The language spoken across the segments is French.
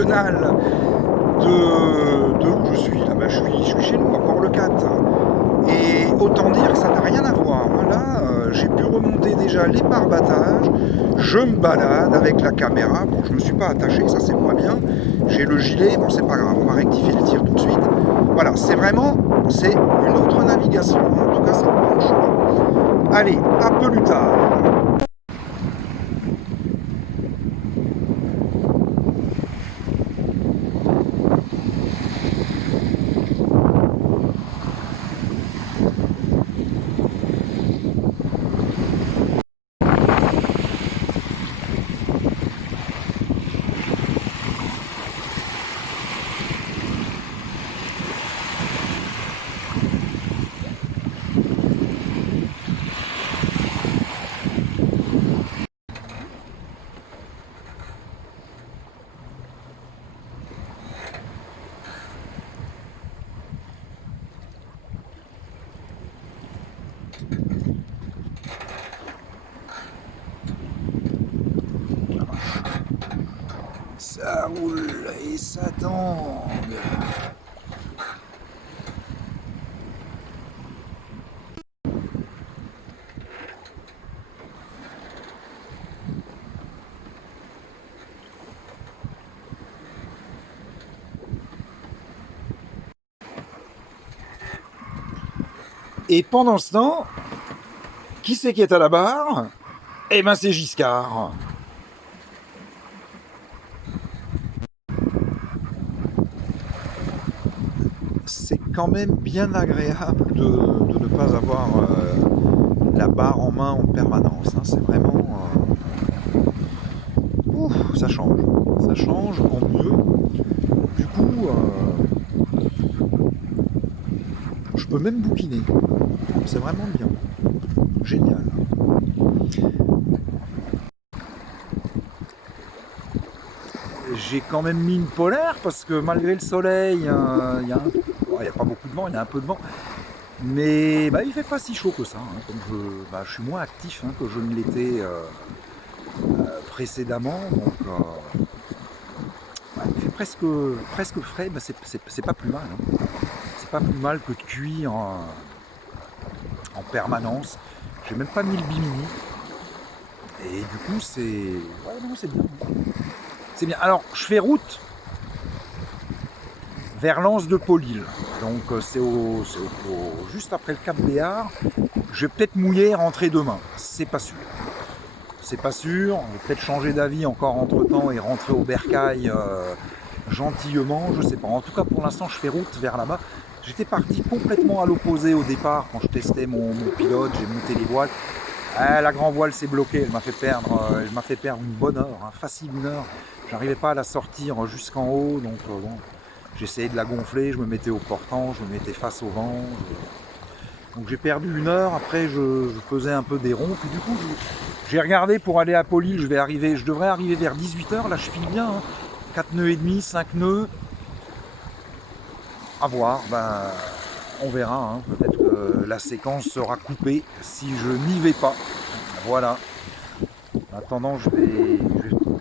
chenal de où je suis. Là, je suis chez nous, à Port-le-Cat. Et autant dire que ça n'a rien à voir. Là, j'ai pu remonter déjà les pare-battages. Je me balade avec la caméra. Bon, je ne me suis pas attaché, ça c'est moins bien. J'ai le gilet, bon c'est pas grave, on va rectifier le tir tout de suite. Voilà, c'est une autre navigation. En tout cas, ça me prend le chemin. Allez, à plus tard. Ça roule et ça tangue. Et pendant ce temps, qui c'est qui est à la barre? Eh ben c'est Giscard. C'est quand même bien agréable de ne pas avoir la barre en main en permanence. Hein. C'est vraiment... ça change en mieux. Du coup, je peux même bouquiner. C'est vraiment bien. Génial. J'ai quand même mis une polaire parce que malgré le soleil, il n'y a pas beaucoup de vent, il y a un peu de vent. Mais il fait pas si chaud que ça. Hein, comme je suis moins actif que je ne l'étais précédemment. Donc il fait presque frais. C'est pas plus mal. Hein. C'est pas plus mal que de cuire en permanence. J'ai même pas mis le bimini. Et du coup, c'est bien. C'est bien. Alors, je fais route vers l'Anse de Paulil. Donc, c'est juste après le Cap Béar. Je vais peut-être mouiller et rentrer demain. C'est pas sûr. C'est pas sûr. On va peut-être changer d'avis encore entre-temps et rentrer au Bercail gentillement. Je sais pas. En tout cas, pour l'instant, je fais route vers là-bas. J'étais parti complètement à l'opposé au départ quand je testais mon pilote. J'ai monté les voiles. La grand voile s'est bloquée, elle m'a fait perdre une bonne heure, facile une heure. J'arrivais pas à la sortir jusqu'en haut, donc bon, j'essayais de la gonfler, je me mettais au portant, je me mettais face au vent. Donc j'ai perdu une heure, après je faisais un peu des ronds, puis du coup j'ai regardé pour aller à Poli, je devrais arriver vers 18h, là je file bien, 4 nœuds et demi, 5 nœuds. À voir, on verra, peut-être que la séquence sera coupée si je n'y vais pas. Voilà. En attendant, je vais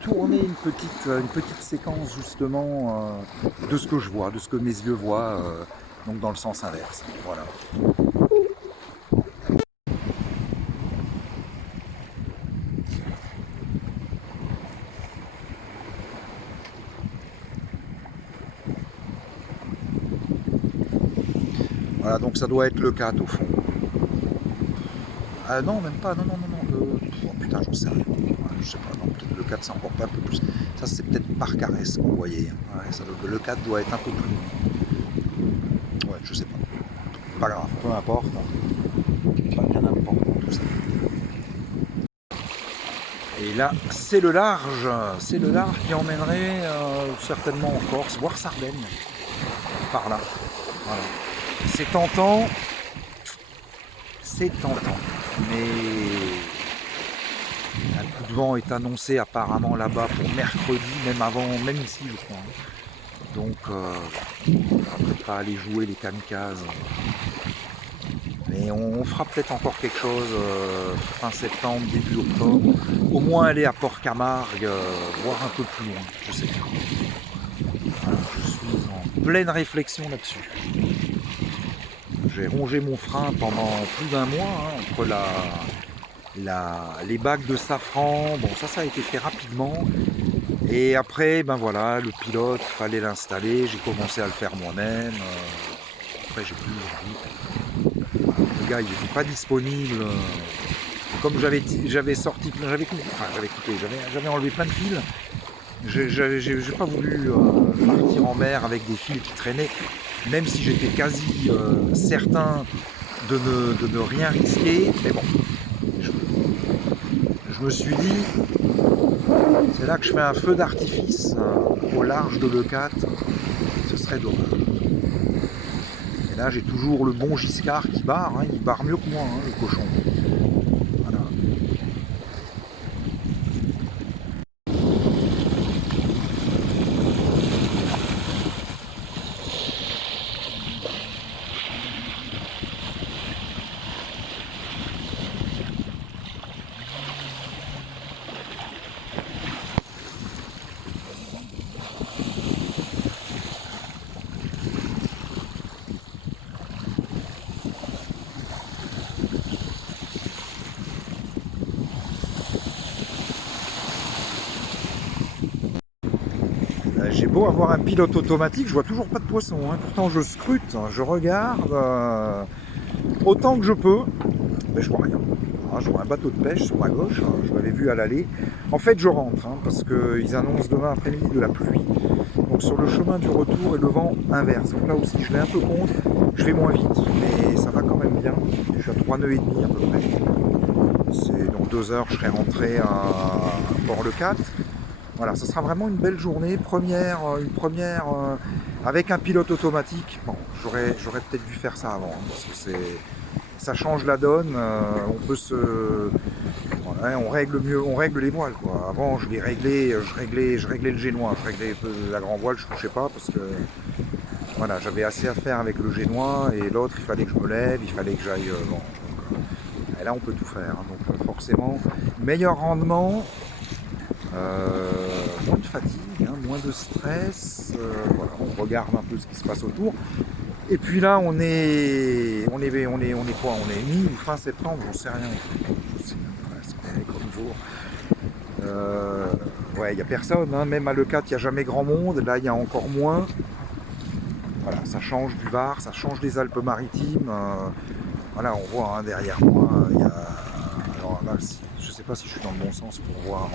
tourner une petite séquence justement de ce que je vois, de ce que mes yeux voient, donc dans le sens inverse. Voilà. Voilà, donc ça doit être le 4 au fond. Ah non, même pas, non. Oh putain, j'en sais rien. Je sais pas, non, peut-être le 4 c'est encore pas un peu plus. Ça c'est peut-être par caresse qu'on voyait. Ouais, le 4 doit être un peu plus loin. Ouais, je sais pas. Pas grave, peu importe. Pas bien important tout ça. Et là, c'est le large qui emmènerait certainement en Corse, voire Sardaigne. Par là. Voilà. C'est tentant. Mais un coup de vent est annoncé apparemment là-bas pour mercredi, même ici je crois. Donc on va peut-être pas aller jouer les kamikazes. Mais on fera peut-être encore quelque chose fin septembre, début octobre. Au moins aller à Port-Camargue, voir un peu plus loin, je sais pas. pleine réflexion là-dessus. J'ai rongé mon frein pendant plus d'un mois, hein, entre les bagues de safran. Bon, ça a été fait rapidement. Et après, ben voilà, le pilote, il fallait l'installer. J'ai commencé à le faire moi-même. Après, j'ai plus envie. Le gars, il n'était pas disponible. Comme j'avais sorti, j'avais enlevé plein de fils. J'ai pas voulu partir en mer avec des fils qui traînaient, même si j'étais quasi certain de ne rien risquer. Mais bon, je me suis dit, c'est là que je fais un feu d'artifice au large de l'E4, ce serait dommage. Et là, j'ai toujours le bon Giscard qui barre, hein, il barre mieux que moi, hein, le cochon. Voilà. J'ai beau avoir un pilote automatique, je vois toujours pas de poisson, hein. Pourtant je scrute, je regarde autant que je peux, mais je vois rien. Ah, je vois un bateau de pêche sur ma gauche, hein, je l'avais vu à l'aller. En fait je rentre, hein, parce qu'ils annoncent demain après-midi de la pluie. Donc sur le chemin du retour et le vent inverse. Donc là aussi je l'ai un peu contre, je vais moins vite, mais ça va quand même bien. Je suis à 3 nœuds et demi à peu près. Donc 2 heures je serai rentré à Port-le-4. Voilà, ce sera vraiment une belle journée, une première avec un pilote automatique. Bon, j'aurais peut-être dû faire ça avant, hein, parce que ça change la donne. On peut voilà, on règle mieux, on règle les voiles, quoi. Avant, je réglais le génois, je réglais la grand voile, je touchais pas parce que voilà, j'avais assez à faire avec le génois et l'autre, il fallait que je me lève, il fallait que j'aille. Bon, et là, on peut tout faire, hein, donc forcément, meilleur rendement. Moins de fatigue, hein, moins de stress, voilà, on regarde un peu ce qui se passe autour. Et puis là, on est quoi? On est mi ou fin septembre, j'en sais rien. Je sais pas ce qu'on est comme jour. Ouais, il n'y a personne, hein, même à l'E4, il n'y a jamais grand monde. Là, il y a encore moins. Voilà, ça change du Var, ça change des Alpes-Maritimes. Voilà, on voit, hein, derrière moi, il y a. Alors là, je ne sais pas si je suis dans le bon sens pour voir.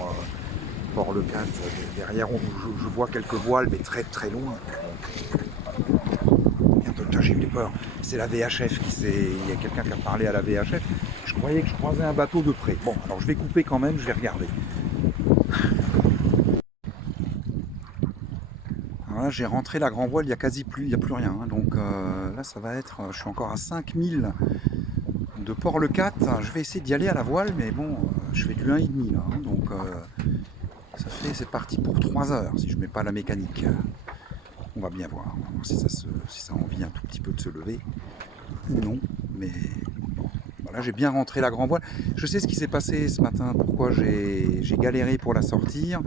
Port-le-4, derrière je vois quelques voiles mais très très loin. J'ai eu peur, c'est la VHF il y a quelqu'un qui a parlé à la VHF, je croyais que je croisais un bateau de près. Bon, alors je vais couper quand même, je vais regarder. Voilà, j'ai rentré la grand voile, il n'y a quasi plus, il n'y a plus rien, hein. Donc là ça va être, je suis encore à 5000 de Port-le-4, je vais essayer d'y aller à la voile, mais bon, je fais du 1,5 là, hein. Donc c'est parti pour 3 heures si je mets pas la mécanique. On va bien voir, si ça a envie un tout petit peu de se lever ou non. Mais bon, voilà, j'ai bien rentré la grand voile. Je sais ce qui s'est passé ce matin, pourquoi j'ai galéré pour la sortir.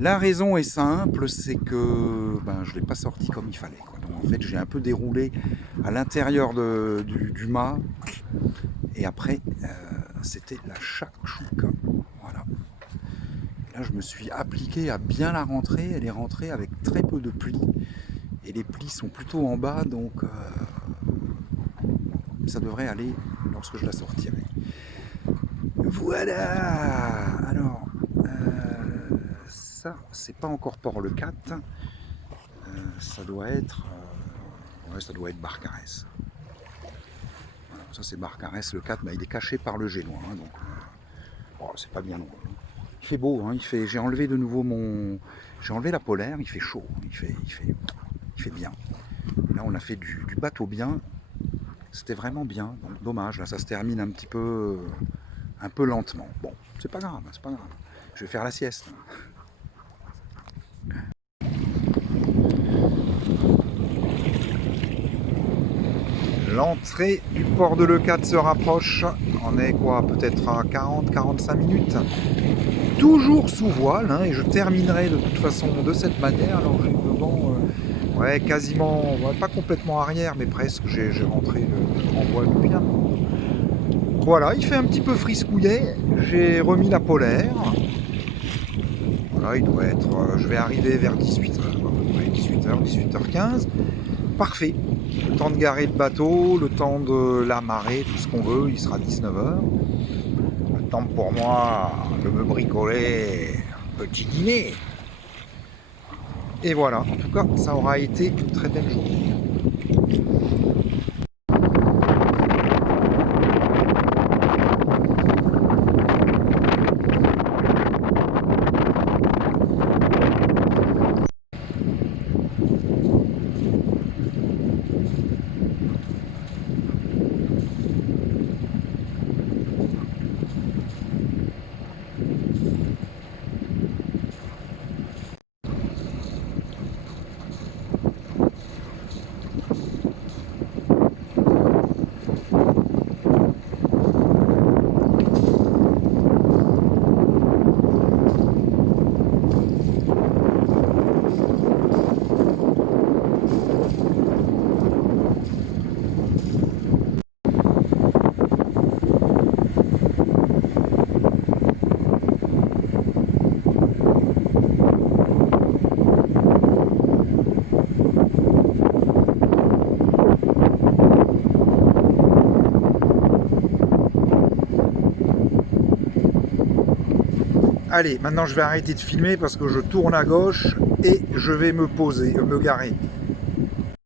La raison est simple, c'est que je ne l'ai pas sorti comme il fallait, quoi. Donc, en fait, j'ai un peu déroulé à l'intérieur du mât. Et après, c'était la chakchouka. Voilà. Là, je me suis appliqué à bien la rentrer. Elle est rentrée avec très peu de plis. Et les plis sont plutôt en bas, donc ça devrait aller lorsque je la sortirai. Voilà. Alors, ça, c'est pas encore Port-le-4. Ça doit être Barcarès. Voilà, ça, c'est Barcarès. Le 4, il est caché par le génois, hein, donc c'est pas bien loin. Il fait beau, hein, j'ai enlevé de nouveau j'ai enlevé la polaire, il fait chaud, il fait bien. Là on a fait du bateau bien, c'était vraiment bien, donc dommage, là ça se termine un peu lentement. Bon, c'est pas grave, je vais faire la sieste. L'entrée du port de l'E4 se rapproche, on est quoi, peut-être à 40-45 minutes. Toujours sous voile, hein, et je terminerai de toute façon de cette manière. Alors j'ai le vent Ouais, quasiment, ouais, pas complètement arrière, mais presque. J'ai rentré le renvoi depuis là. Voilà, il fait un petit peu friscouillet. J'ai remis la polaire. Voilà, il doit être. Je vais arriver vers 18h, à peu près 18h, 18h15. Parfait. Le temps de garer le bateau, le temps de l'amarrer, tout ce qu'on veut, il sera 19h. Le temps pour moi de me bricoler un petit dîner. Et voilà, en tout cas, ça aura été une très belle journée. Allez, maintenant je vais arrêter de filmer parce que je tourne à gauche et je vais me poser, me garer.